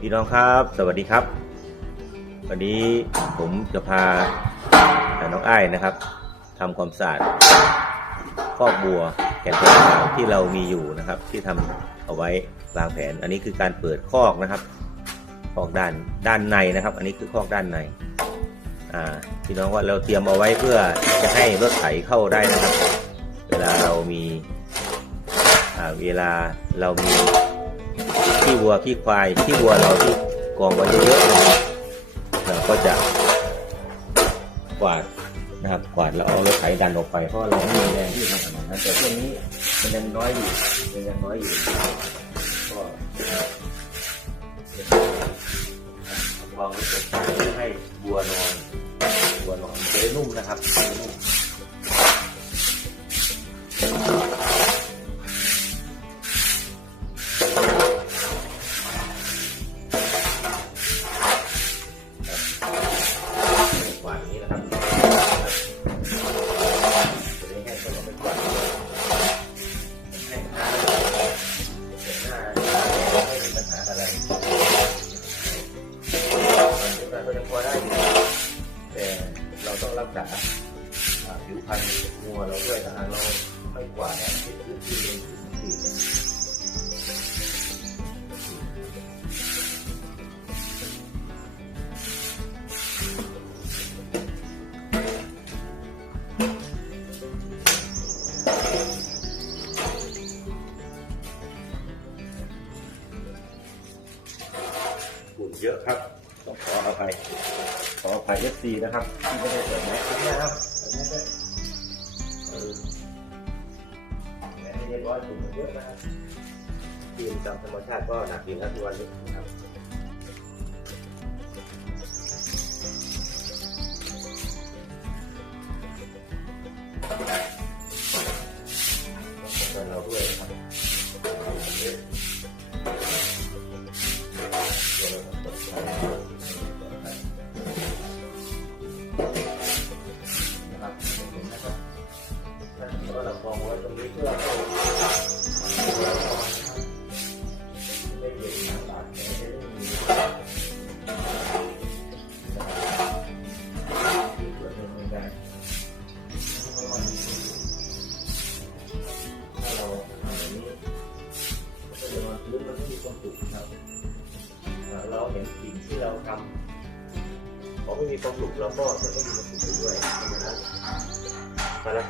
พี่น้องครับ สวัสดีครับ วันนี้ผมจะพาน้องอ้ายนะครับทำความสะอาดคอกบัวแกนตัวาวที่เรามีอยู่นะครับ ที่ทำเอาไว้วางแผน อันนี้คือการเปิดคอกนะครับคอกด้านด้านในนะครับ อันนี้คือคอกด้านในอ่าพี่น้องว่าเราเตรียมเอาไว้เพื่อจะให้รถไถเข้าได้นะครับ เวลาเรามีอ่าเวลาเรามี ขี้วัวขี้ควายขี้วัวเราที่กองไว้เยอะๆเราก็จะกวาดนะครับกวาดแล้วเอารถไถดันออกไปเพราะเราไม่มีแรงที่จะทำแบบนั้นแต่ช่วงนี้มันยังน้อยอยู่มันยังน้อยอยู่ก็วางไว้ตรงกลางเพื่อให้วัวนอนวัวนอนมันจะได้นุ่มนะครับจะได้นุ่ม ก็ยังพอได้อยู่แต่เราต้องรักษาอ่าผิวพรรณงัวเราด้วยถ้าหากเราไม่กวาดเนี่ยที่พื้นที่เป็นพื้นที่เนี่ยฝุ่นเยอะครับ ต้องขออภัยขออภัยเอฟซีนะครับที่ไม่ได้เปิดแมสนะครับเปิดแมสด้เออแมสให้เรียบร้อยฝุ่นมันเยอะนะครับทีมตามธรรมชาติก็หนักจริงครับทุกวันนี้นะครับ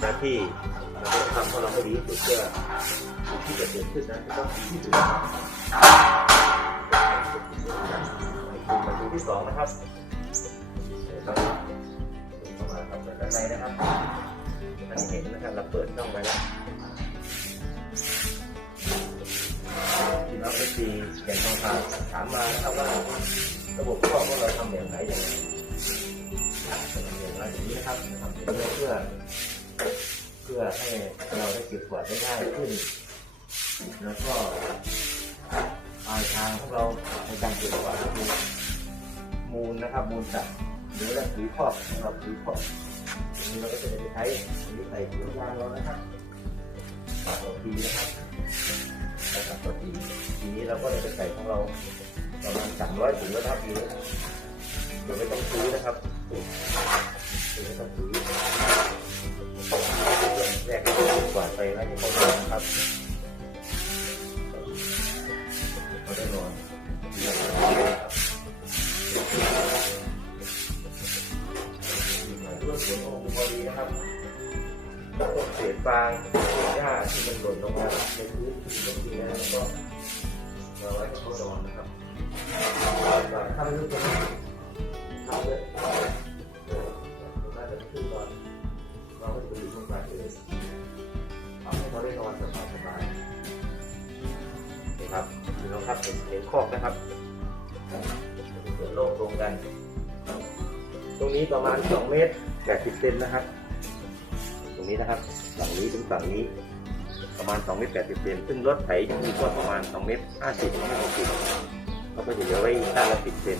หน้าที่เราต้องทำของเราให้ดีที่สุดเพื่อสิ่งที่จะเกิดขึ้นนั้นจะต้องดีที่สุดครับประตูที่สองนะครับเดี๋ยวครับเข้ามาครับด้านในนะครับท่านเห็นนะครับเราเปิดช่องไว้แล้วที่น้องเอซีเขียนทองคำถามมานะครับว่าระบบข้อของเราทำอย่างไรอย่างไรอย่างไรอย่างนี้นะครับทำเพื่อ พื่อเพื่อให้เราได้เก็บกวาดได้ง่ายขึ้น แล้วก็ปลายทางของเราในการเก็บกวาดก็คือมูลนะครับ มูลสัตว์หรือว่าปุ๋ยคอกสำหรับปุ๋ยคอกอันนี้เราก็จะได้ใช้ใส่ถุงยางเรานะครับปากต่อทีนะครับใส่ปากต่อทีทีนี้เราก็เลยไปใส่ของเราประมาณสามร้อยถุงแล้วนะครับทีนี้เดี๋ยวไม่ต้องซื้อนะครับไม่ต้องซื้อ กก็ต้องกวาดไปแล้วที่เขานอนนะครับเขาได้นอนด้วยสวนองค์พอดีนะครับแล้วก็เศษฟางเศษหญ้าที่มันหล่นลงมาในพื้นที่บางทีนะแล้วก็มาไว้กับเขานอนนะครับถ้าไม่รู้จะทำเลยน่า นะครับเห็นเห็นคอกนะครับเปิดโล่งตรงกัน ตรงนี้ประมาณ 2 เมตร80เซนนะครับ ตรงนี้นะครับฝั่งนี้ถึงฝั่งนี้ประมาณ2เมตร80เซนซึ่งรถไถจะมีก็ประมาณ2เมตร50ถึง60เขาก็จะเหลือไว้ด้านละ10เซน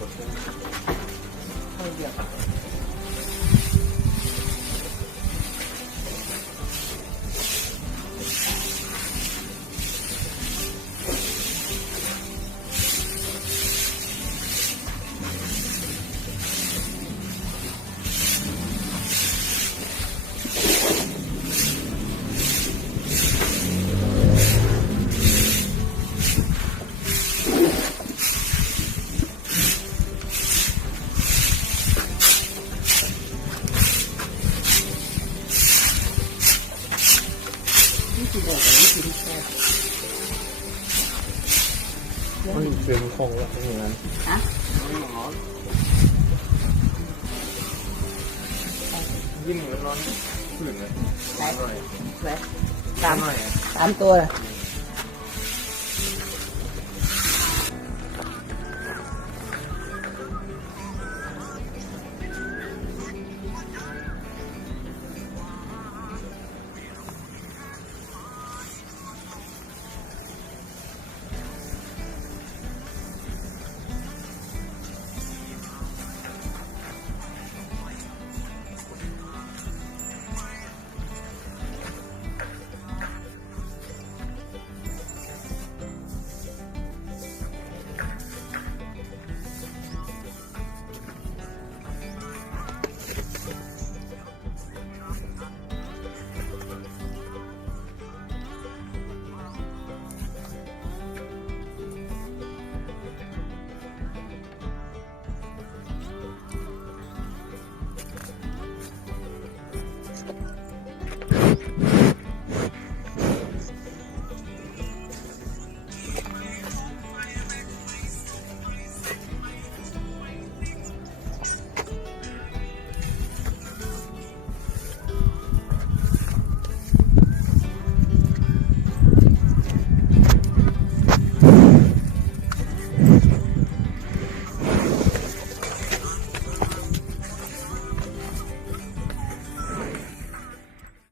กดกดไยิ่งมันร้อนขึ้นเลยไหนหน่อยไหนสามหน่อยสามตัวเหรออ